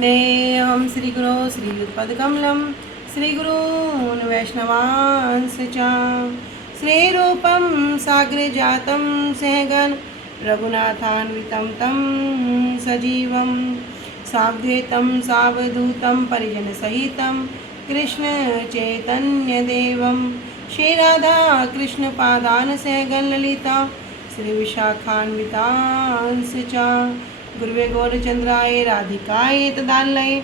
वन्देऽहं श्रीगुरो श्रीयुतपदकमलं श्रीगुरून् वैष्णवांश्च च श्रीरूपं साग्रजातं सहगण रघुनाथान्वितं तं सजीवं साद्वैतं सावधूतं परिजनसहितं कृष्णचैतन्यदेवं श्रीराधा कृष्णपादान् सहगण ललिता श्रीविशाखान्वितांश्च च गुरुवे गौरचंद्राय राधिकाय तदालये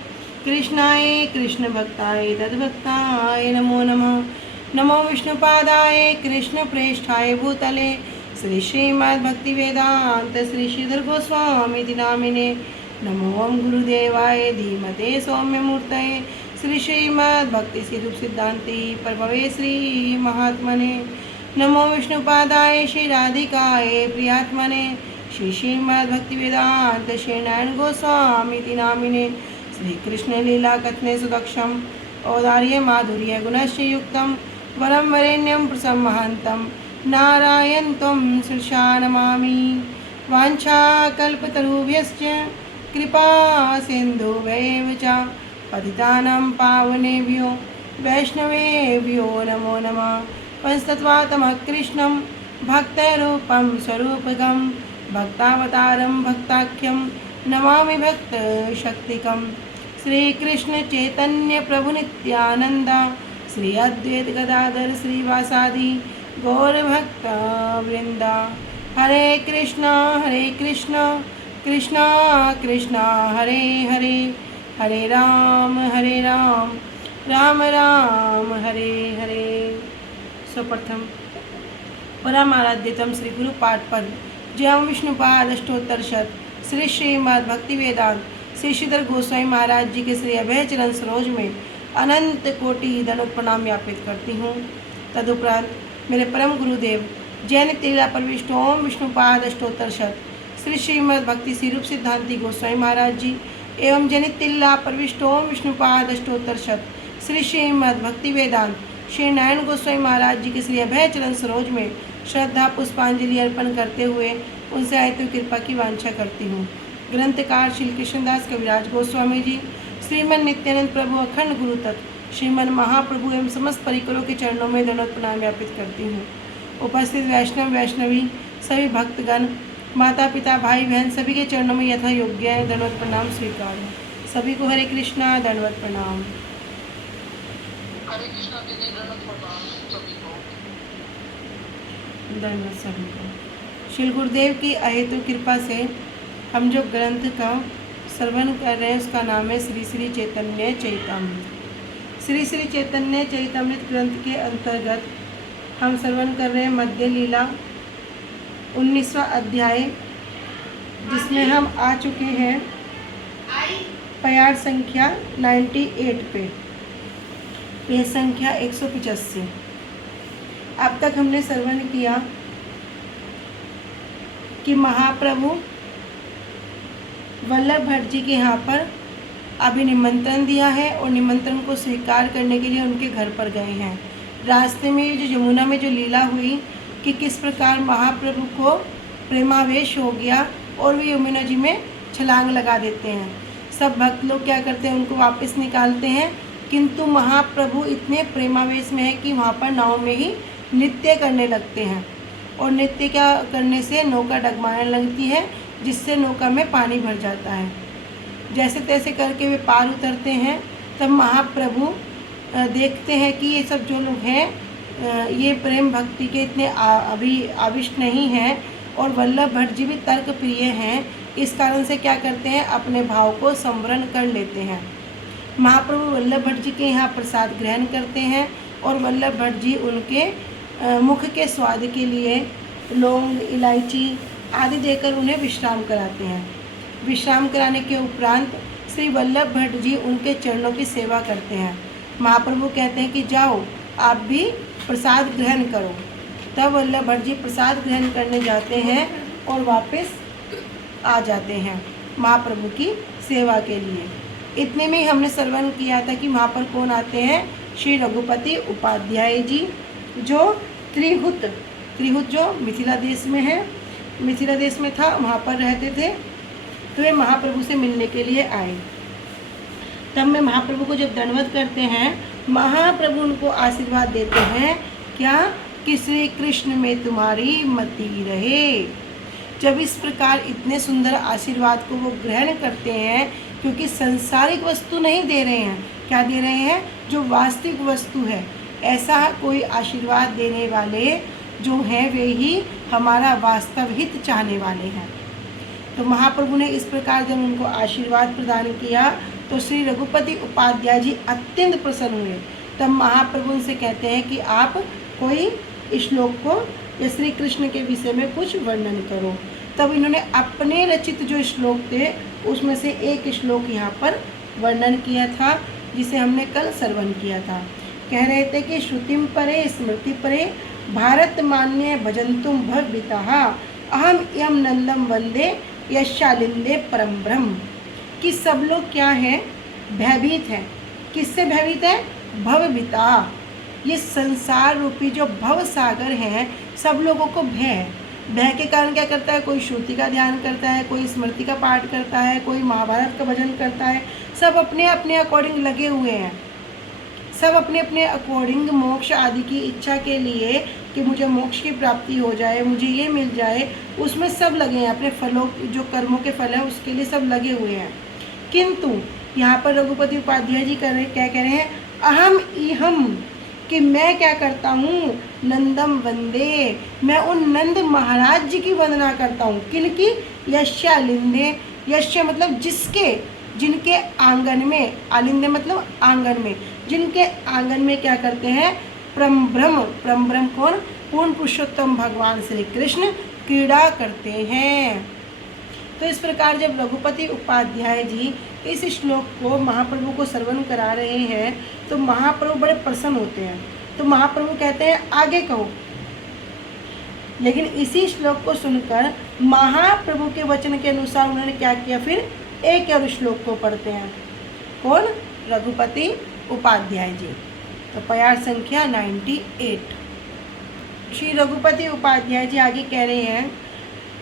कृष्णाय कृष्णभक्ताय तद्भक्ताय नमो नमः। नमो विष्णुपादाय कृष्णप्रेष्ठाय भूतले श्री श्रीमद्भक्तिवेदांत श्री श्रीधर गोस्वामी नामिने। नमो ओम गुरुदेवाय धीमते सौम्यमूर्तये श्री श्रीमद्भक्ति सिद्धांति प्रभवे श्री महात्मने। नमो विष्णुपादाय श्री राधिकाय प्रियात्मने श्री श्रीमद्भक्तिवेदांत श्रीनारायण गोस्वामी नामिने। श्री कृष्ण लीला कथने सुदक्षम औदार्य माधुर्य गुणश्च युक्तम वरम वरेण्यम प्रसमहंतम नारायण तम शीर्षा नमामि। वाञ्छाकल्पतरुभ्यश्च कृपा सिन्धुभ्यैव च पतितानां पावनेभ्यो वैष्णवेभ्यो नमो नमः। पंचतत्त्वात्मकं कृष्णं भक्तरूपं स्वरूपकं भक्तावतारं भक्ताख्यं नमामि भक्तशक्तिकं। श्रीकृष्ण चैतन्य प्रभु नित्यानंद श्री अद्वैत गदाधर श्रीवासादि गौरभक्तवृंद। हरे कृष्णा कृष्णा कृष्णा हरे हरे हरे राम राम राम हरे हरे। सर्वप्रथम परम आराध्यतम श्री गुरु पाठ पर जय विष्णुपाद अष्टोत्तर शत श्री श्रीमद् भक्ति वेदांत श्री श्रीधर गोस्वामी महाराज जी के श्री अभय चरण सरोज में अनंत कोटि दंडवत प्रणाम ज्ञापित करती हूँ। तदुपरांत मेरे परम गुरुदेव जैन तीला प्रविष्ट ओम विष्णुपाद अष्टोत्तर शत श्री श्रीमद् भक्ति स्वरूप सिद्धांति गोस्वामी महाराज जी एवं जनित तिल्ला प्रविष्ट ओम विष्णुपाद अष्टोत्तर शत श्री श्रीमद् भक्ति वेदांत श्री नारायण गोस्वामी महाराज जी के श्री अभय चरण सरोज में श्रद्धा पुष्पांजलि अर्पण करते हुए उनसे आयतु कृपा की वांछा करती हूँ। ग्रंथकार श्री कृष्णदास कविराज गोस्वामी जी, श्रीमन नित्यानंद प्रभु अखंड गुरु तत्व श्रीमन महाप्रभु एवं समस्त परिकरों के चरणों में दंडवत प्रणाम व्यापित करती हूँ। उपस्थित वैष्णव वैष्णवी सभी भक्तगण माता पिता भाई बहन सभी के चरणों में यथा योग्य है दंडवत प्रणाम स्वीकार है। सभी को हरे कृष्णा दंडवत प्रणाम। हरे कृष्णा दीदी दंडवत प्रणाम सभी को। धन्यवाद सभी को। श्री गुरुदेव की अहेतु कृपा से हम जो ग्रंथ का श्रवण कर रहे हैं उसका नाम है श्री श्री चैतन्य चैतामृत। श्री श्री चैतन्य चैतामृत ग्रंथ के अंतर्गत हम श्रवण कर रहे हैं मध्य लीला 19वां अध्याय, जिसमें हम आ चुके हैं प्यार संख्या 98 पे, पेज संख्या 185। अब तक हमने श्रवण किया कि महाप्रभु वल्लभ भट्ट जी के यहाँ पर अभी निमंत्रण दिया है और निमंत्रण को स्वीकार करने के लिए उनके घर पर गए हैं। रास्ते में जो यमुना में जो लीला हुई कि किस प्रकार महाप्रभु को प्रेमावेश हो गया और वे यमुना जी में छलांग लगा देते हैं। सब भक्त लोग क्या करते हैं, उनको वापस निकालते हैं, किंतु महाप्रभु इतने प्रेमावेश में है कि वहाँ पर नाव में ही नृत्य करने लगते हैं और नृत्य क्या करने से नौका डगमाने लगती है, जिससे नौका में पानी भर जाता है। जैसे तैसे करके वे पार उतरते हैं। तब महाप्रभु देखते हैं कि ये सब जो लोग हैं ये प्रेम भक्ति के इतने अभी आविष्ट नहीं हैं और वल्लभ भट्ट जी भी तर्क प्रिय हैं। इस कारण से क्या करते हैं, अपने भाव को संवरण कर लेते हैं। महाप्रभु वल्लभ भट्ट जी के यहाँ प्रसाद ग्रहण करते हैं और वल्लभ भट्ट जी उनके मुख के स्वाद के लिए लौंग इलायची आदि देकर उन्हें विश्राम कराते हैं। विश्राम कराने के उपरांत श्री वल्लभ भट्ट जी उनके चरणों की सेवा करते हैं। महाप्रभु कहते हैं कि जाओ आप भी प्रसाद ग्रहण करो। तब वल्लभ भट्ट जी प्रसाद ग्रहण करने जाते हैं और वापस आ जाते हैं महाप्रभु की सेवा के लिए। इतने में हमने श्रवण किया था कि वहाँ पर कौन आते हैं, श्री रघुपति उपाध्याय जी, जो त्रिहुत जो मिथिला देश में है, मिथिला देश में था, वहाँ पर रहते थे। तो वे महाप्रभु से मिलने के लिए आए। तब में महाप्रभु को जब दंडवत करते हैं, महाप्रभु उनको आशीर्वाद देते हैं क्या कि श्री कृष्ण में तुम्हारी मति रहे। जब इस प्रकार इतने सुंदर आशीर्वाद को वो ग्रहण करते हैं, क्योंकि सांसारिक वस्तु नहीं दे रहे हैं, क्या दे रहे हैं, जो वास्तविक वस्तु है, ऐसा कोई आशीर्वाद देने वाले जो हैं वे ही हमारा वास्तव हित चाहने वाले हैं। तो महाप्रभु ने इस प्रकार जब उनको आशीर्वाद प्रदान किया तो श्री रघुपति उपाध्याय जी अत्यंत प्रसन्न हुए। तब महाप्रभु उनसे कहते हैं कि आप कोई श्लोक को या श्री कृष्ण के विषय में कुछ वर्णन करो। तब इन्होंने अपने रचित जो श्लोक थे उसमें से एक श्लोक यहाँ पर वर्णन किया था, जिसे हमने कल श्रवण किया था। कह रहे थे कि श्रुतिम परे स्मृति परे भारत मान्य भजंतुम भवभीताः अहम यम नंदम वंदे यशालिंदे परम ब्रह्म। कि सब लोग क्या हैं, भयभीत हैं। किससे भयभीत है, भवभीता। ये संसार रूपी जो भव सागर है, सब लोगों को भय है। भय के कारण क्या करता है, कोई श्रुति का ध्यान करता है, कोई स्मृति का पाठ करता है, कोई महाभारत का भजन करता है। सब अपने अपने अकॉर्डिंग लगे हुए हैं, सब अपने अपने अकॉर्डिंग मोक्ष आदि की इच्छा के लिए कि मुझे मोक्ष की प्राप्ति हो जाए, मुझे ये मिल जाए, उसमें सब लगे हैं। अपने फलों, जो कर्मों के फल हैं उसके लिए सब लगे हुए हैं। किंतु यहाँ पर रघुपति उपाध्याय जी क्या कह रहे हैं, अहम इहम, कि मैं क्या करता हूँ, नंदम वंदे, मैं उन नंद महाराज जी की वंदना करता हूँ। किनकी, यशालिंदे। यश मतलब जिसके, जिनके आंगन में, आलिंदे मतलब आंगन में, जिनके आंगन में क्या करते हैं, परम ब्रह्म। परम ब्रह्म कौन, पूर्ण पुरुषोत्तम भगवान श्री कृष्ण क्रीड़ा करते हैं। तो इस प्रकार जब रघुपति उपाध्याय जी इस श्लोक को महाप्रभु को श्रवण करा रहे हैं तो महाप्रभु बड़े प्रसन्न होते हैं। तो महाप्रभु कहते हैं आगे कहो। लेकिन इसी श्लोक को सुनकर महाप्रभु के वचन के अनुसार उन्होंने क्या किया, फिर एक और श्लोक को पढ़ते हैं। कौन, रघुपति उपाध्याय जी। तो प्यार संख्या 98। श्री रघुपति उपाध्याय जी आगे कह रहे हैं,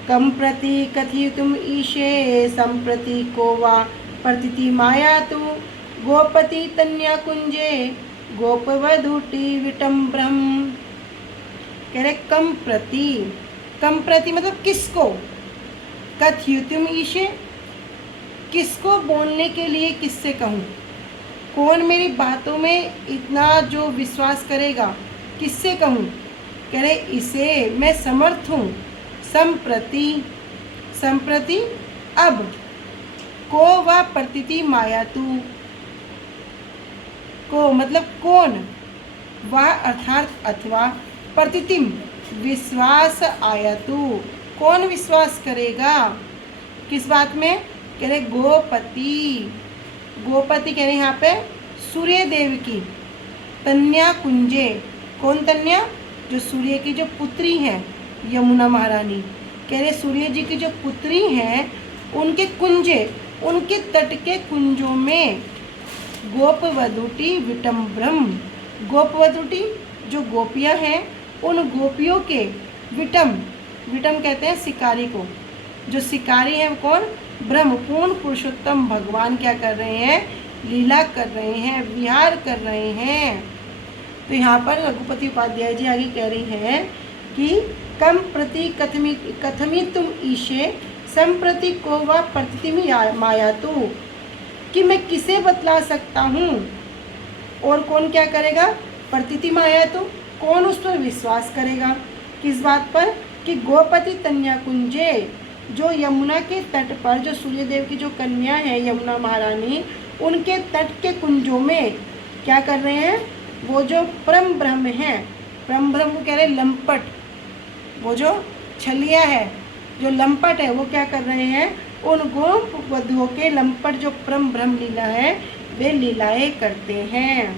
कम प्रति कथितुम ईशे संप्रति को वा प्रतिति माया तु गोपति तन्या कुंजे गोपवधूटी विटम्ब्रम। कह रहे कम प्रति, कम प्रति मतलब किसको, कथितुम ईशे, किसको बोलने के लिए, किससे कहूँ, कौन मेरी बातों में इतना जो विश्वास करेगा, किससे कहूँ। कह रहे इसे मैं समर्थ हूँ, संप्रति, संप्रति अब, को व प्रतिति मायातु, को मतलब कौन, वह अर्थात अथवा, प्रतितिम विश्वास आयातु, कौन विश्वास करेगा, किस बात में। कह रहे गोपति, गोपति कह रहे यहाँ पे सूर्य देव की, तन्या कुंजे, कौन तन्या, जो सूर्य की जो पुत्री है यमुना महारानी। कह रहे सूर्य जी की जो पुत्री हैं उनके कुंजे, उनके तट के कुंजों में गोपवधूटी विटम्ब्रम, गोपवधूटी जो गोपियां हैं उन गोपियों के, विटम, विटम कहते हैं शिकारी को, जो शिकारी हैं कौन, ब्रह्म पूर्ण पुरुषोत्तम भगवान क्या कर रहे हैं, लीला कर रहे हैं, विहार कर रहे हैं। तो यहाँ पर रघुपति उपाध्याय जी आगे कह रही हैं कि कम प्रति कथमी तुम ईशे संप्रति को व प्रतिति माया तो, कि मैं किसे बतला सकता हूँ और कौन क्या करेगा, प्रतिति माया तो, कौन उस पर विश्वास करेगा, किस बात पर, कि गोपति तन्या कुंजे, जो यमुना के तट पर, जो सूर्यदेव की जो कन्या है यमुना महारानी, उनके तट के कुंजों में क्या कर रहे हैं, वो जो परम ब्रह्म है, परम ब्रह्म को कह रहे लंपट, वो जो छलिया है, जो लंपट है, वो क्या कर रहे हैं, उन गोप वधुओं के लंपट जो परम ब्रह्म लीला है वे लीलाएं करते हैं।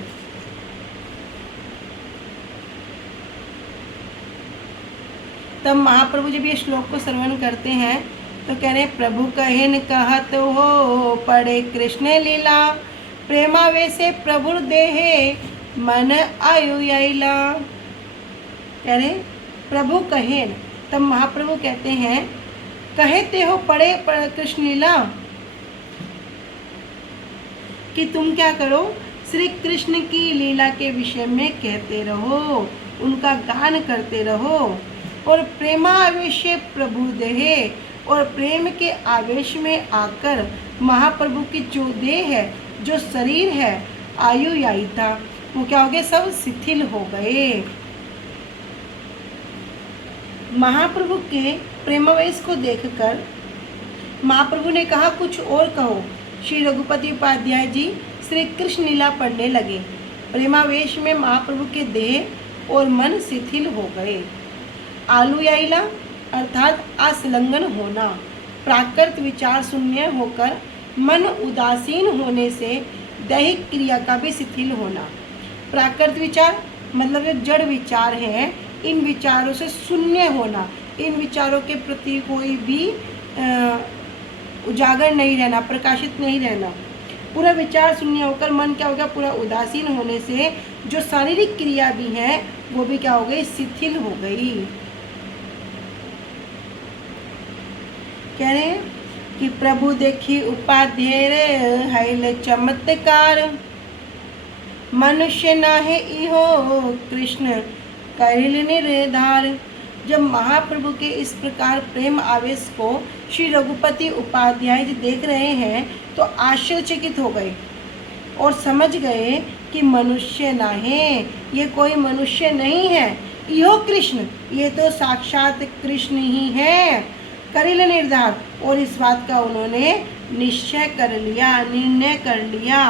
तब महाप्रभु जब ये श्लोक को श्रवण करते हैं तो कह रहे प्रभु कहिन कहत हो पड़े कृष्ण लीला, प्रेमावेशे प्रभु देहे मन आयुला। कह रहे प्रभु कहेन, तब महाप्रभु कहते हैं कहते हो पड़े कृष्ण लीला, कि तुम क्या करो, श्री कृष्ण की लीला के विषय में कहते रहो, उनका गान करते रहो। और प्रेमावेश प्रभु देहे, और प्रेम के आवेश में आकर महाप्रभु की जो देह है, जो शरीर है, आयु याई था, वो क्या हो गए, सब शिथिल हो गए। महाप्रभु के प्रेमावेश को देखकर महाप्रभु ने कहा, कुछ और कहो। श्री रघुपति उपाध्याय जी श्री कृष्ण लीला पढ़ने लगे। प्रेमावेश में महाप्रभु के देह और मन शिथिल हो गए। आलुयाइला अर्थात असंलग्न होना, प्राकृत विचार शून्य होकर मन उदासीन होने से दैहिक क्रिया का भी शिथिल होना। प्राकृत विचार मतलब जो जड़ विचार हैं, इन विचारों से शून्य होना, इन विचारों के प्रति कोई भी उजागर नहीं रहना, प्रकाशित नहीं रहना। पूरा विचार शून्य होकर मन क्या हो गया, पूरा उदासीन होने से जो शारीरिक क्रिया भी है वो भी क्या हो गई, शिथिल हो गई। कह रहे हैं कि प्रभु देखी उपाध्याय हैल चमत्कार, मनुष्य नाहे इहो कृष्ण करिल निर्धार। जब महाप्रभु के इस प्रकार प्रेम आवेश को श्री रघुपति उपाध्याय जी देख रहे हैं तो आश्चर्यचकित हो गए और समझ गए कि मनुष्य नाहे, ये कोई मनुष्य नहीं है, इहो कृष्ण, ये तो साक्षात कृष्ण ही है। करिल निर्धार, और इस बात का उन्होंने निश्चय कर लिया, निर्णय कर लिया।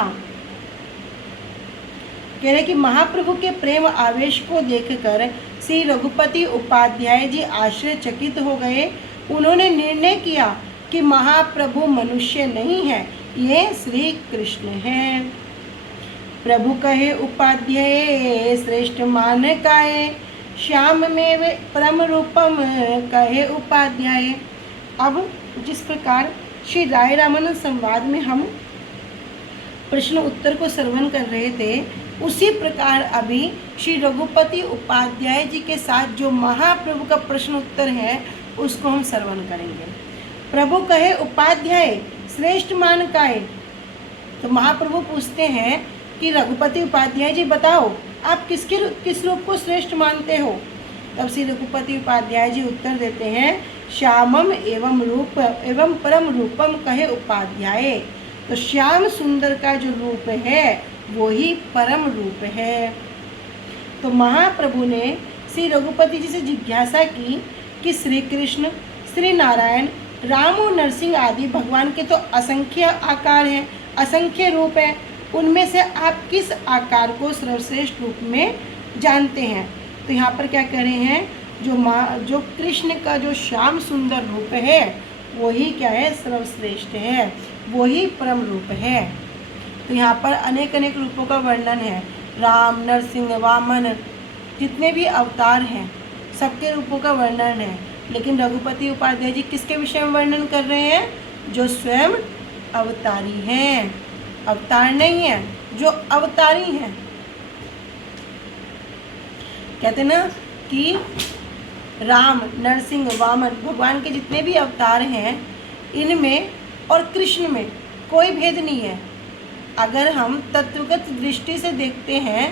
कह रहे कि महाप्रभु के प्रेम आवेश को देखकर श्री रघुपति उपाध्याय जी आश्चर्यचकित हो गए। उन्होंने निर्णय किया कि महाप्रभु मनुष्य नहीं है, ये श्री कृष्ण है। प्रभु कहे उपाध्याय श्रेष्ठ मान काए, श्याम में वे परम रूपम कहे उपाध्याय। अब जिस प्रकार श्री राय रामानंद संवाद में हम प्रश्न उत्तर को श्रवण कर रहे थे, उसी प्रकार अभी श्री रघुपति उपाध्याय जी के साथ जो महाप्रभु का प्रश्न उत्तर है उसको हम श्रवण करेंगे। प्रभु कहे उपाध्याय श्रेष्ठ मान काए, तो महाप्रभु पूछते हैं कि रघुपति उपाध्याय जी बताओ आप किस रूप को श्रेष्ठ मानते हो। तब श्री रघुपति उपाध्याय जी उत्तर देते हैं, श्यामम एवं रूप एवं परम रूपम कहे उपाध्याय। तो श्याम सुंदर का जो रूप है वो ही परम रूप है। तो महाप्रभु ने श्री रघुपति जी से जिज्ञासा की कि श्री कृष्ण, श्री नारायण, राम और नरसिंह आदि भगवान के तो असंख्य आकार हैं, असंख्य रूप हैं, उनमें से आप किस आकार को सर्वश्रेष्ठ रूप में जानते हैं। तो यहाँ पर क्या कह रहे हैं, जो कृष्ण का जो श्याम सुंदर रूप है वही क्या है, सर्वश्रेष्ठ है, वही परम रूप है। तो यहाँ पर अनेक अनेक रूपों का वर्णन है। राम, नरसिंह, वामन, जितने भी अवतार हैं सबके रूपों का वर्णन है। लेकिन रघुपति उपाध्याय जी किसके विषय में वर्णन कर रहे हैं, जो स्वयं अवतारी हैं, अवतार नहीं है, जो अवतारी हैं। कहते ना कि राम, नरसिंह, वामन, भगवान के जितने भी अवतार हैं इनमें और कृष्ण में कोई भेद नहीं है। अगर हम तत्वगत दृष्टि से देखते हैं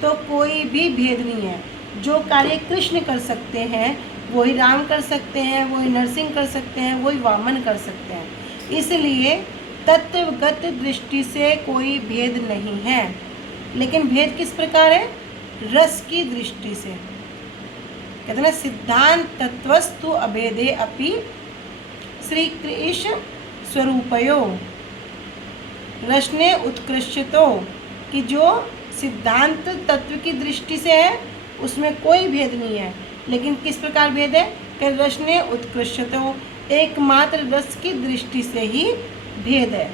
तो कोई भी भेद नहीं है। जो कार्य कृष्ण कर सकते हैं वही राम कर सकते हैं, वही नरसिंह कर सकते हैं, वही वामन कर सकते हैं। इसलिए तत्वगत दृष्टि से कोई भेद नहीं है। लेकिन भेद किस प्रकार है, रस की दृष्टि से। कहते हैं सिद्धांत तत्वस्तु अभेदे अपि श्री कृष्ण स्वरूपयो रसने उत्कृष्टतो, कि जो सिद्धांत तत्व की दृष्टि से है उसमें कोई भेद नहीं है। लेकिन किस प्रकार भेद है कि रसने उत्कृष्टतो, एकमात्र रस की दृष्टि से ही भेद है।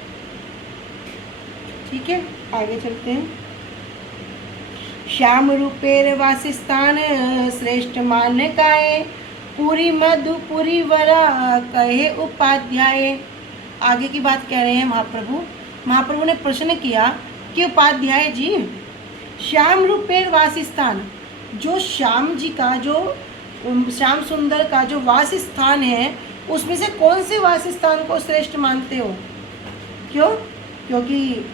ठीक है, आगे चलते हैं। श्याम रूपेर वासिस्थान श्रेष्ठ मान काए, पूरी मधुपुरी वरा कहे उपाध्याय। आगे की बात कह रहे हैं महाप्रभु। महाप्रभु ने प्रश्न किया कि उपाध्याय जी, श्याम रूपेर वासिस्थान, जो श्याम जी का, जो श्याम सुंदर का जो वासस्थान है उसमें से कौन से वासस्थान को श्रेष्ठ मानते हो। क्यों? क्योंकि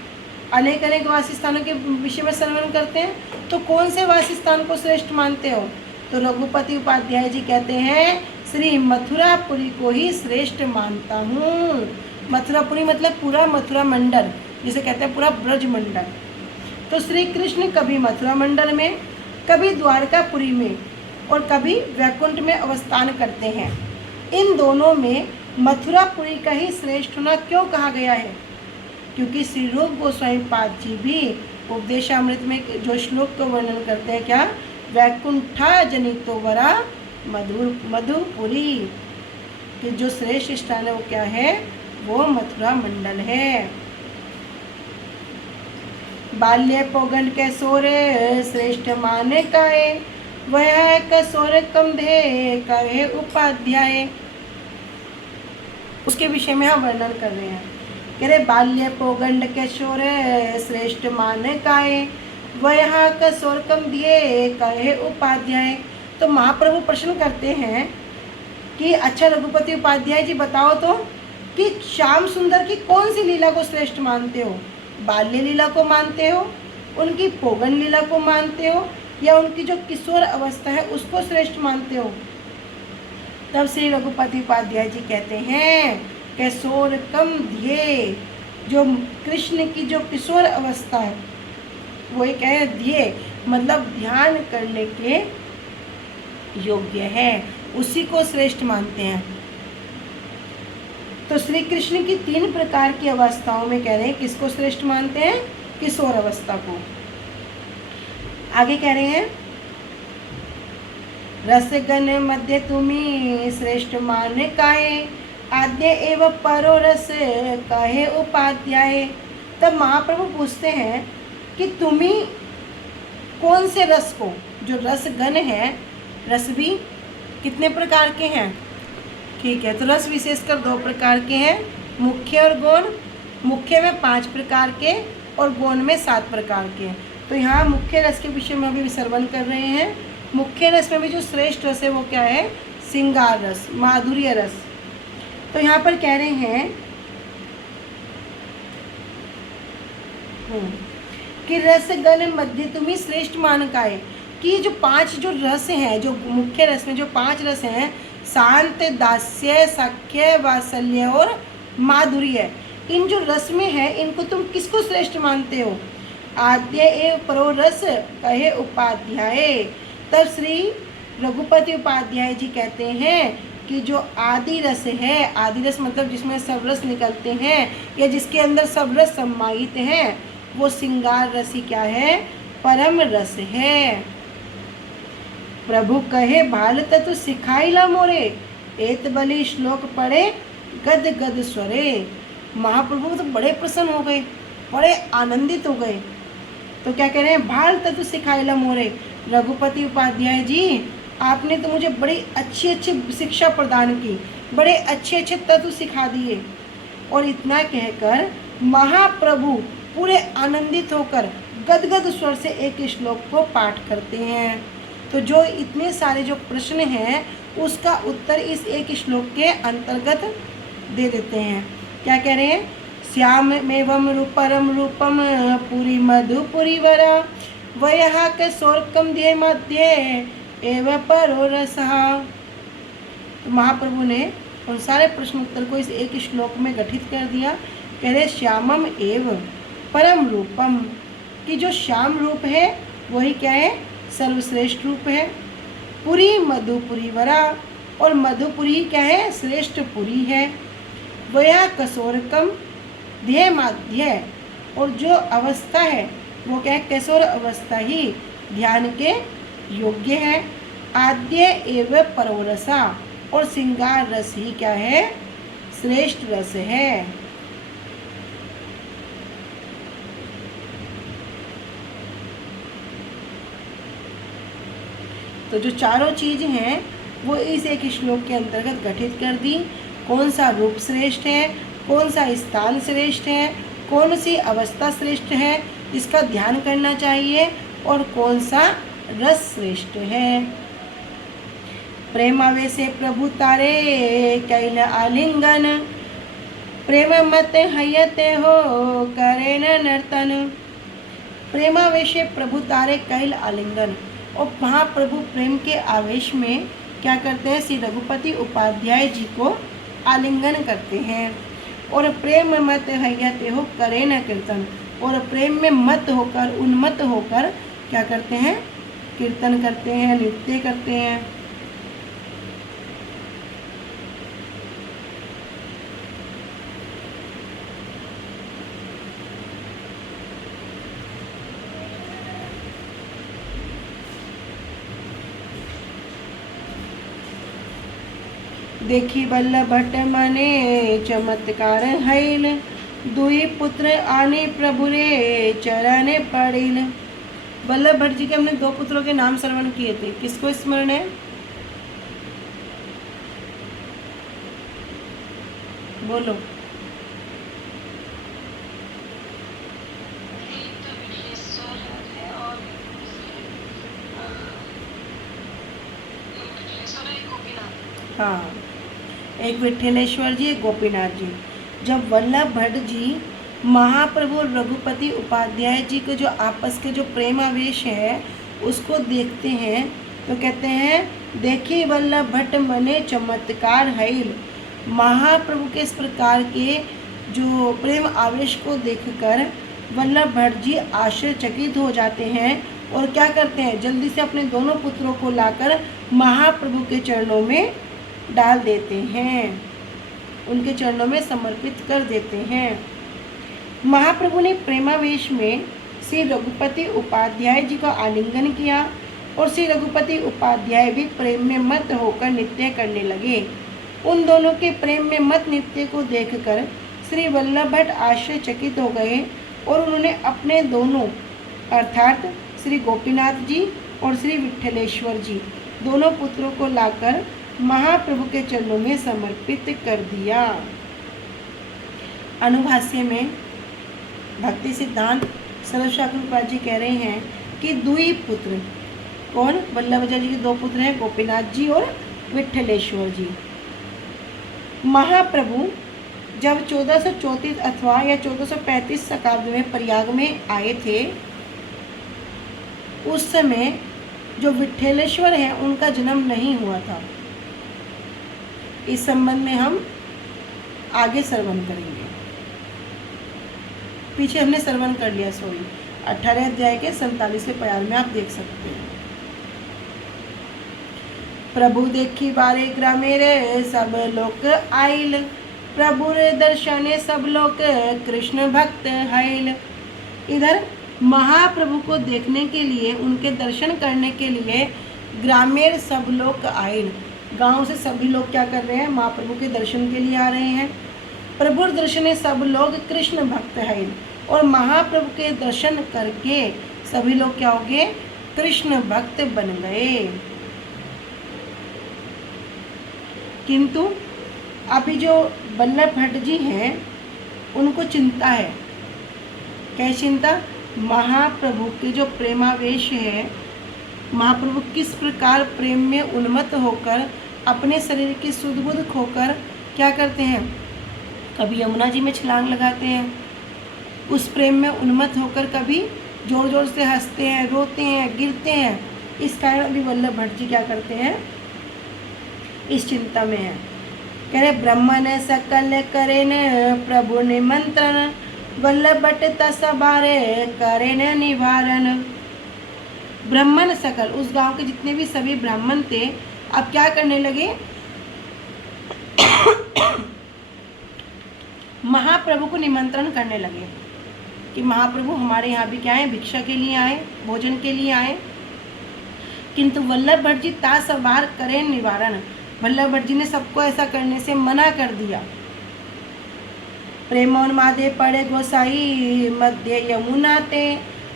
अनेक अनेक वासस्थानों के विषय में श्रवण करते हैं, तो कौन से वासस्थान को श्रेष्ठ मानते हो? तो रघुपति उपाध्याय जी कहते हैं श्री मथुरापुरी को ही श्रेष्ठ मानता हूँ। मथुरापुरी मतलब पूरा मथुरा मंडल, जिसे कहते हैं पूरा ब्रज मंडल। तो श्री कृष्ण कभी मथुरा मंडल में, कभी द्वारकापुरी में और कभी वैकुंठ में अवस्थान करते हैं। इन दोनों में मथुरापुरी का ही श्रेष्ठ होना क्यों कहा गया है? क्योंकि श्री रूप गोस्वामी पाद जी भी उपदेशामृत में जो श्लोक का वर्णन करते हैं, क्या? वैकुंठा जनितो वरा मधुपुरी, कि जो श्रेष्ठ स्थान है वो क्या है? वो मथुरा मंडल है। बाल्य पौगंड कैसोर श्रेष्ठ माने काए, वह कसोर कम धे कहे उपाध्याय। उसके विषय में हम वर्णन कर रहे हैं। कह रहे बाल्य पौगंड कैशोर श्रेष्ठ माने काए, वह कसोर कम दिए कहे उपाध्याय। तो महाप्रभु प्रश्न करते हैं कि अच्छा रघुपति उपाध्याय जी बताओ तो कि श्याम सुंदर की कौन सी लीला को श्रेष्ठ मानते हो? बाल्य लीला को मानते हो, उनकी पौगंड लीला को मानते हो, या उनकी जो किशोर अवस्था है उसको श्रेष्ठ मानते हो? तब श्री रघुपति उपाध्याय जी कहते हैं किशोर कम ध्येय, जो कृष्ण की जो किशोर अवस्था है वो एक है ध्येय, मतलब ध्यान करने के योग्य है, उसी को श्रेष्ठ मानते हैं। तो श्री कृष्ण की 3 प्रकार की अवस्थाओं में कह रहे हैं किसको श्रेष्ठ मानते हैं? किशोर अवस्था को। आगे कह रहे हैं रसगन मध्य तुम्ही श्रेष्ठ माने काहे, आद्य एवं परो रस कहे उपाध्याय। तब महाप्रभु पूछते हैं कि तुम्ही कौन से रस को, जो रसगन है, रस भी कितने प्रकार के हैं? ठीक है, तो रस विशेषकर 2 प्रकार के हैं, मुख्य और गौण। मुख्य में 5 प्रकार के और गौण में 7 प्रकार के। तो यहाँ मुख्य रस के विषय में अभी श्रवण कर रहे हैं। मुख्य रस में भी जो श्रेष्ठ रस है वो क्या है? श्रृंगार रस, माधुर्य रस। तो यहाँ पर कह रहे हैं कि रसगन मध्य तुम्ही श्रेष्ठ मान का है, कि जो 5 जो रस हैं, जो मुख्य रस में जो 5 रस हैं, शांत, दास्य, सख्य, वात्सल्य और माधुर्य, इन जो रस में है इनको तुम किसको श्रेष्ठ मानते हो? आद्य एवं परो रस कहे उपाध्याय। तब श्री रघुपति उपाध्याय जी कहते हैं कि जो आदि रस है, आदि रस मतलब जिसमें सब रस निकलते हैं या जिसके अंदर सब रस समाहित हैं, वो श्रृंगार रस ही क्या है? परम रस है। प्रभु कहे भाल तत्व सिखाइला मोरे, एत बलि श्लोक पढ़े गद गद स्वरे। महाप्रभु तो बड़े प्रसन्न हो गए, बड़े आनंदित हो गए। तो क्या कह रहे हैं? भाल तत्व सिखाइला मोरे, रघुपति उपाध्याय जी आपने तो मुझे बड़ी अच्छी अच्छी शिक्षा प्रदान की, बड़े अच्छे अच्छे तत्व सिखा दिए। और इतना कहकर महाप्रभु पूरे आनंदित होकर गदगद स्वर से एक श्लोक को पाठ करते हैं। तो जो इतने सारे जो प्रश्न हैं उसका उत्तर इस एक श्लोक के अंतर्गत दे देते हैं। क्या कह रहे हैं? श्याम मेवम रूपरम रूपम पुरी मधुपुरी वरा, वयहा के सोरकम ध्ये मध्य एवं परो रसहा। तो महाप्रभु ने उन सारे प्रश्न उत्तर को इस एक श्लोक में गठित कर दिया। कह रहे श्यामम एवं परम रूपम, कि जो श्याम रूप है वही क्या है? सर्वश्रेष्ठ रूप है। पुरी मधुपुरी वरा, और मधुपुरी क्या है? श्रेष्ठ पुरी है। वया कसोरकम ध्येय माध्य, और जो अवस्था है वो क्या है? किशोर अवस्था ही ध्यान के योग्य है। आद्य एवं परोरसा, और श्रृंगार रस ही क्या है? श्रेष्ठ रस है। तो जो चारों चीज़ हैं वो इस एक श्लोक के अंतर्गत गठित कर दी। कौन सा रूप श्रेष्ठ है, कौन सा स्थान श्रेष्ठ है, कौन सी अवस्था श्रेष्ठ है इसका ध्यान करना चाहिए, और कौन सा रस श्रेष्ठ है। प्रेम आवेशे प्रभु तारे कैल आलिंगन, प्रेम मत हयते हो करे न नर्तन। प्रेमावेश प्रभु तारे कैल आलिंगन। और महाप्रभु प्रेम के आवेश में क्या करते हैं, श्री रघुपति उपाध्याय जी को आलिंगन करते हैं। और प्रेम मत हयते हो करे न कीर्तन। और प्रेम में मत होकर, उन्मत्त होकर क्या करते हैं, कीर्तन करते हैं, नृत्य करते हैं। देखी बल्लभ भट्ट मने चमत्कार हैल। दुई पुत्र आने प्रभु रे चरण पड़िल। बल्लभ भट्ट जी के हमने 2 पुत्रों के नाम श्रवण किए थे, किसको स्मरण है, बोलो। एक तो विश्वेश्वर है और विश्वेश्वर है, गोपीनाथ। हाँ, एक विठलेश्वर जी, एक गोपीनाथ जी। जब वल्लभ भट्ट जी महाप्रभु और रघुपति उपाध्याय जी को जो आपस के जो प्रेम आवेश है उसको देखते हैं तो कहते हैं, देखी वल्लभ भट्ट मने चमत्कार हैल। महाप्रभु के इस प्रकार के जो प्रेम आवेश को देखकर वल्लभ भट्ट जी आश्चर्यचकित हो जाते हैं और क्या करते हैं, जल्दी से अपने दोनों पुत्रों को लाकर महाप्रभु के चरणों में डाल देते हैं, उनके चरणों में समर्पित कर देते हैं। महाप्रभु ने प्रेमावेश में श्री रघुपति उपाध्याय जी का आलिंगन किया और श्री रघुपति उपाध्याय भी प्रेम में मत होकर नृत्य करने लगे। उन दोनों के प्रेम में मत नृत्य को देखकर श्री वल्लभ भट्ट आश्चर्यचकित हो गए और उन्होंने अपने दोनों अर्थात श्री गोपीनाथ जी और श्री विठलेश्वर जी दोनों पुत्रों को लाकर महाप्रभु के चरणों में समर्पित कर दिया। अनुभाष्य में भक्ति सिद्धांत सर्वशास्त्र जी कह रहे हैं कि दुई पुत्र, कौन, वल्लभाचार्य जी के 2 पुत्र हैं, गोपीनाथ जी और विठलेश्वर जी। महाप्रभु जब 1434 अथवा या 1435 शताब्दी में प्रयाग में आए थे, उस समय जो विठलेश्वर हैं उनका जन्म नहीं हुआ था। इस संबंध में हम आगे श्रवण करेंगे, पीछे हमने श्रवण कर लिया, 18 अध्याय के 47वें प्यार में आप देख सकते हैं। प्रभु देखी बारे ग्रामे रे सब लोक आइल। प्रभु रे दर्शने सब लोग कृष्ण भक्त हैल। इधर महाप्रभु को देखने के लिए, उनके दर्शन करने के लिए ग्रामीण सब लोग आइल। गांव से सभी लोग क्या कर रहे हैं, महाप्रभु के दर्शन के लिए आ रहे हैं। प्रभु दर्शने सब लोग कृष्ण भक्त हैल। और महाप्रभु के दर्शन करके सभी लोग क्या हो गए, कृष्ण भक्त बन गए। किंतु अभी जो वल्लभ भट्ट जी हैं उनको चिंता है, क्या चिंता, महाप्रभु के जो प्रेमावेश है, महाप्रभु किस प्रकार प्रेम में उन्मत्त होकर अपने शरीर की सुध बुध खोकर क्या करते हैं, कभी यमुना जी में छलांग लगाते हैं, उस प्रेम में उन्मत्त होकर कभी जोर जोर से हंसते हैं, रोते हैं, गिरते हैं। इस कारण अभी वल्लभ भट्ट जी क्या करते हैं, इस चिंता में है। कह रहे ब्रह्मन सकल करेन प्रभु निमंत्रण। वल्लभ भट्ट तसबारे करेन निवारण। ब्राह्मण सकल, उस गांव के जितने भी सभी ब्राह्मण थे, अब क्या करने लगे, महाप्रभु को निमंत्रण करने लगे कि महाप्रभु हमारे यहाँ भी क्या है, भिक्षा के लिए आए, भोजन के लिए आए। किंतु वल्लभ भट्ट जी तासबार करें निवारण, वल्लभ भट्ट जी ने सबको ऐसा करने से मना कर दिया। प्रेमोन्मादे पड़े गोसाई मध्य यमुना ते।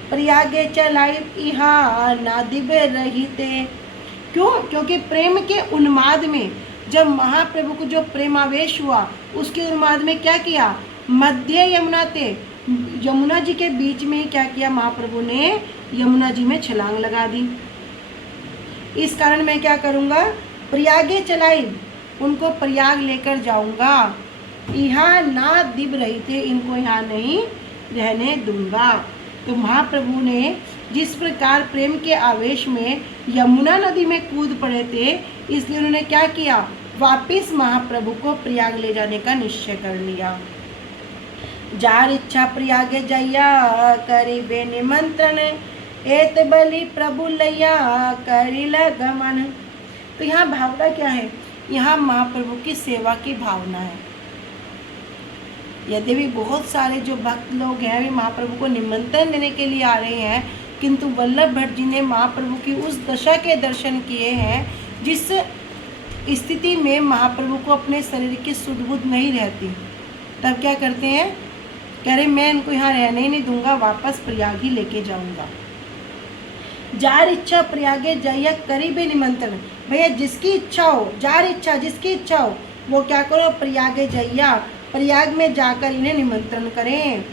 प्रयागे चलाई इहा नादिबे रहीते। क्यों, क्योंकि प्रेम के उन्माद में जब महाप्रभु को जो प्रेमावेश हुआ, उसके उन्माद में क्या किया, मध्य यमुना ते, यमुना जी के बीच में क्या किया, महाप्रभु ने यमुना जी में छलांग लगा दी। इस कारण मैं क्या करूँगा, प्रयागे चलाई, उनको प्रयाग लेकर जाऊंगा। यहाँ ना दिब रही थे, इनको यहाँ नहीं रहने दूंगा। तो महाप्रभु ने जिस प्रकार प्रेम के आवेश में यमुना नदी में कूद पड़े थे, इसलिए उन्होंने क्या किया, वापिस महाप्रभु को प्रयाग ले जाने का निश्चय कर लिया। जार इच्छा प्रयागे जैया करिबे निमंत्रण, एत बलि प्रभु लैया करिल गमन। तो यहाँ भावना क्या है, यहाँ महाप्रभु की सेवा की भावना है। यदि भी बहुत सारे जो भक्त लोग हैं वे महाप्रभु को निमंत्रण देने के लिए आ रहे हैं, किंतु वल्लभ भट्ट जी ने महाप्रभु की उस दशा के दर्शन किए हैं जिस स्थिति में महाप्रभु को अपने शरीर की सुध बुध नहीं रहती, तब क्या करते हैं, कह रहे मैं इनको यहाँ रहने ही नहीं दूंगा, वापस प्रयाग ही लेके जाऊंगा। जार इच्छा प्रयागे जाइया करीबे निमंत्रण, भैया जिसकी इच्छा हो, जार इच्छा जिसकी इच्छा हो वो क्या करो, प्रयागे जाइया, प्रयाग में जाकर इन्हें निमंत्रण करें।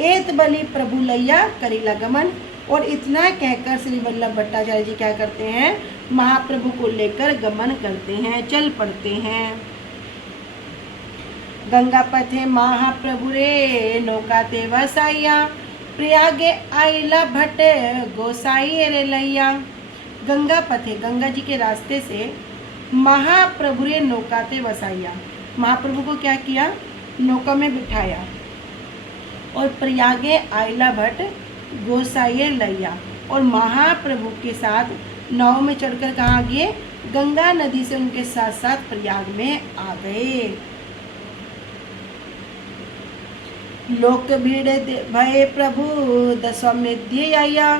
एत बलि प्रभु लैया करीला गमन, और इतना कहकर श्री वल्लभ भट्टाचार्य जी क्या करते हैं, महाप्रभु को लेकर गमन करते हैं, चल पड़ते हैं। गंगा पथे महाप्रभु रे नौकाते वसाइया, प्रयागे आइला भट्ट गोसाई रे लैया। गंगा पथे, गंगा जी के रास्ते से महाप्रभु रे नौकाते वसाइया, महाप्रभु को क्या किया, नौका में बिठाया, और प्रयागे आइला भट्ट गोसाई लैया, और महाप्रभु के साथ नाव में चढ़कर कहाँ गए, गंगा नदी से उनके साथ साथ प्रयाग में आ गए। लोक भीड़ भय प्रभु दशमिध्य आया,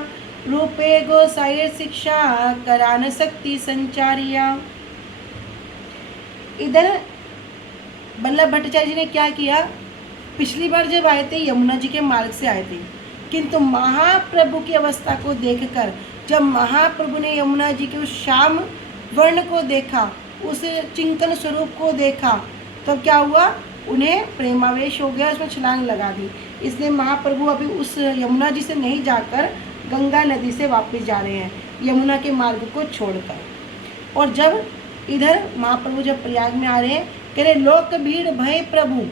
रूपे गोसाई शिक्षा करान शक्ति संचारिया। इधर वल्लभ भट्टाचार्य जी ने क्या किया, पिछली बार जब आए थे यमुना जी के मार्ग से आए थे, किंतु महाप्रभु की अवस्था को देखकर जब महाप्रभु ने यमुना जी के उस श्याम वर्ण को देखा, उस चिंतन स्वरूप को देखा, तो क्या हुआ, उन्हें प्रेमावेश हो गया, उसमें छलांग लगा दी। इसलिए महाप्रभु अभी उस यमुना जी से नहीं जाकर गंगा नदी से वापस जा रहे हैं, यमुना के मार्ग को छोड़कर। और जब इधर महाप्रभु जब प्रयाग में आ रहे हैं, कह रहे लोक भीड़ भय प्रभु,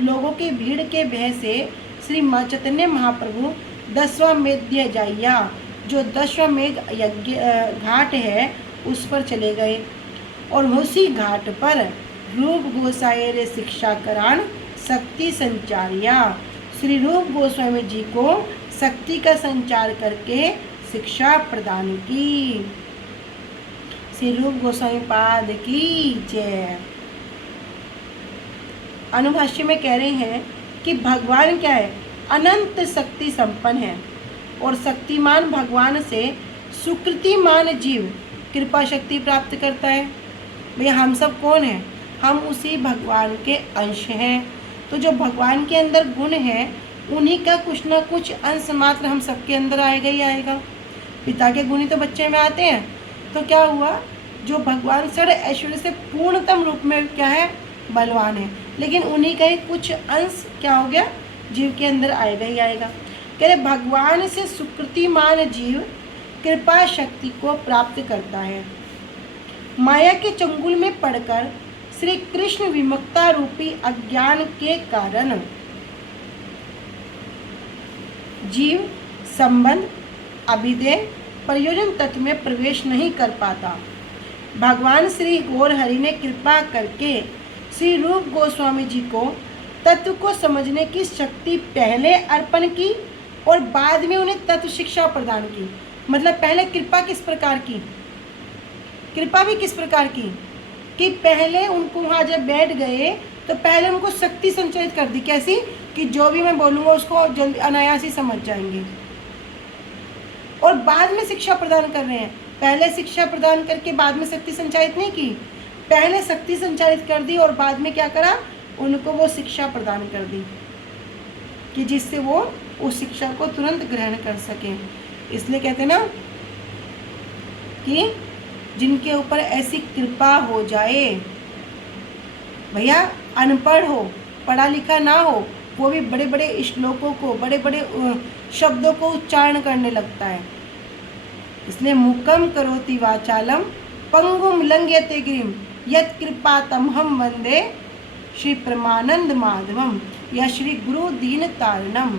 लोगों की भीड़ के भय से श्री माँ चैतन्य महाप्रभु 10वां मेघ जाइया, जो 10वां मेघ यज्ञ घाट है उस पर चले गए, और उसी घाट पर रूप गोसाई रे शिक्षा करान शक्ति संचारिया, श्री रूप गोस्वामी जी को शक्ति का संचार करके शिक्षा प्रदान की। श्री रूप गोस्वामी पाद की जय। अनुभाष्य में कह रहे हैं कि भगवान क्या है, अनंत शक्ति संपन्न है, और शक्तिमान भगवान से सुकृतिमान जीव कृपा शक्ति प्राप्त करता है। भैया हम सब कौन हैं, हम उसी भगवान के अंश हैं। तो जो भगवान के अंदर गुण है उन्हीं का कुछ ना कुछ अंश मात्र हम सबके अंदर आएगा ही आएगा। पिता के गुण ही तो बच्चे में आते हैं। तो क्या हुआ, जो भगवान सर ऐश्वर्य से पूर्णतम रूप में क्या है, बलवान है, लेकिन उन्हीं का ही कुछ अंश क्या हो गया, जीव के अंदर आएगा ही आएगा। कह रहे भगवान से सुकृतिमान जीव कृपा शक्ति को प्राप्त करता है। माया के चंगुल में पड़कर श्री कृष्ण विमुक्ता रूपी अज्ञान के कारण जीव संबंध अभिधेय प्रयोजन तत्व में प्रवेश नहीं कर पाता। भगवान श्री गौर हरि ने कृपा करके श्री रूप गोस्वामी जी को तत्व को समझने की शक्ति पहले अर्पण की और बाद में उन्हें तत्व शिक्षा प्रदान की। मतलब पहले कृपा किस प्रकार की, कृपा भी किस प्रकार की कि पहले उनको वहाँ जब बैठ गए तो पहले उनको शक्ति संचरित कर दी। कैसी कि जो भी मैं बोलूँगा उसको जल्दी अनायास ही समझ जाएंगे। और बाद में शिक्षा प्रदान कर रहे हैं। पहले शिक्षा प्रदान करके बाद में शक्ति संचारित नहीं की, पहले शक्ति संचारित कर दी और बाद में क्या करा, उनको वो शिक्षा प्रदान कर दी कि जिससे वो उस शिक्षा को तुरंत ग्रहण कर सकें। इसलिए कहते हैं ना कि जिनके ऊपर ऐसी कृपा हो जाए, भैया अनपढ़ हो, पढ़ा लिखा ना हो, वो भी बड़े बड़े श्लोकों को, बड़े बड़े शब्दों को उच्चारण करने लगता है। इसलिए मुकम करोति वाचालम पंगुम लंघयते गिरिम यत् कृपा तमहम वंदे श्री परमानंद माधवम। या श्री गुरु दीन तारणम।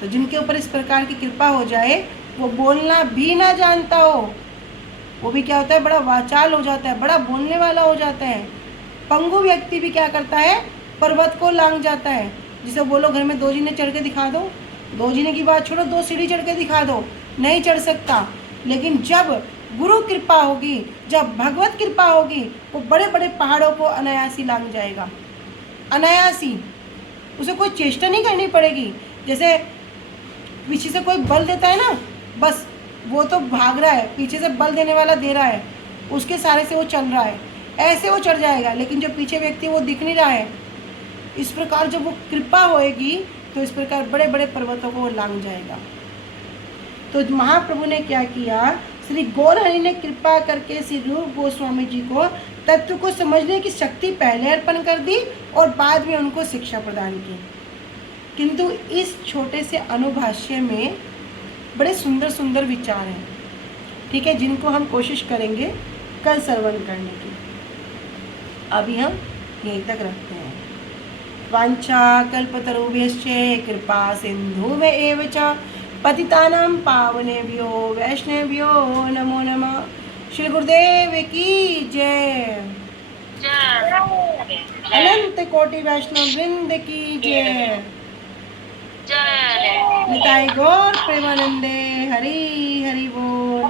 तो जिनके ऊपर इस प्रकार की कृपा हो जाए, वो बोलना भी ना जानता हो, वो भी क्या होता है, बड़ा वाचाल हो जाता है, बड़ा बोलने वाला हो जाता है। पंगु व्यक्ति भी क्या करता है, पर्वत को लांघ जाता है। जिसे बोलो घर में 2 जीने चढ़ के दिखा दो, 2 जीने की बात छोड़ो, 2 सीढ़ी चढ़ के दिखा दो, नहीं चढ़ सकता। लेकिन जब गुरु कृपा होगी, जब भगवत कृपा होगी, वो बड़े बड़े पहाड़ों को अनायासी लांघ जाएगा, अनायासी। उसे कोई चेष्टा नहीं करनी पड़ेगी। जैसे पीछे से कोई बल देता है ना, बस वो तो भाग रहा है, पीछे से बल देने वाला दे रहा है, उसके सहारे से वो चल रहा है, ऐसे वो चढ़ जाएगा। लेकिन जो पीछे व्यक्ति वो दिख नहीं रहा है, इस प्रकार जब वो कृपा होएगी तो इस प्रकार बड़े बड़े पर्वतों को वो लांघ जाएगा। तो महाप्रभु ने क्या किया, श्री गौरहरि ने कृपा करके श्री रूप गोस्वामी जी को तत्व को समझने की शक्ति पहले अर्पण कर दी और बाद में उनको शिक्षा प्रदान की। किंतु इस छोटे से अनुभाष्य में बड़े सुंदर सुंदर विचार हैं, ठीक है, जिनको हम कोशिश करेंगे कल श्रवण करने की। अभी हम यहीं तक रखते हैं। वांछा कल्पतरुभ्यश्च कृपा सिन्धुभ्येव च पतितानां पावनेभ्यो वैष्णवेभ्यो नमो नमः। श्री गुरुदेव की जय। अनंत कोटि वैष्णव वृंद की जय। निताई गौर प्रेमानंदे। हरि हरि बोल।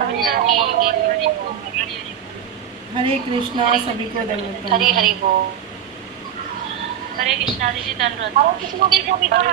हरे कृष्णा। सभी को दंडवत। हरि हरि बोल। हरे कृष्णा दीदी, धन्यवाद।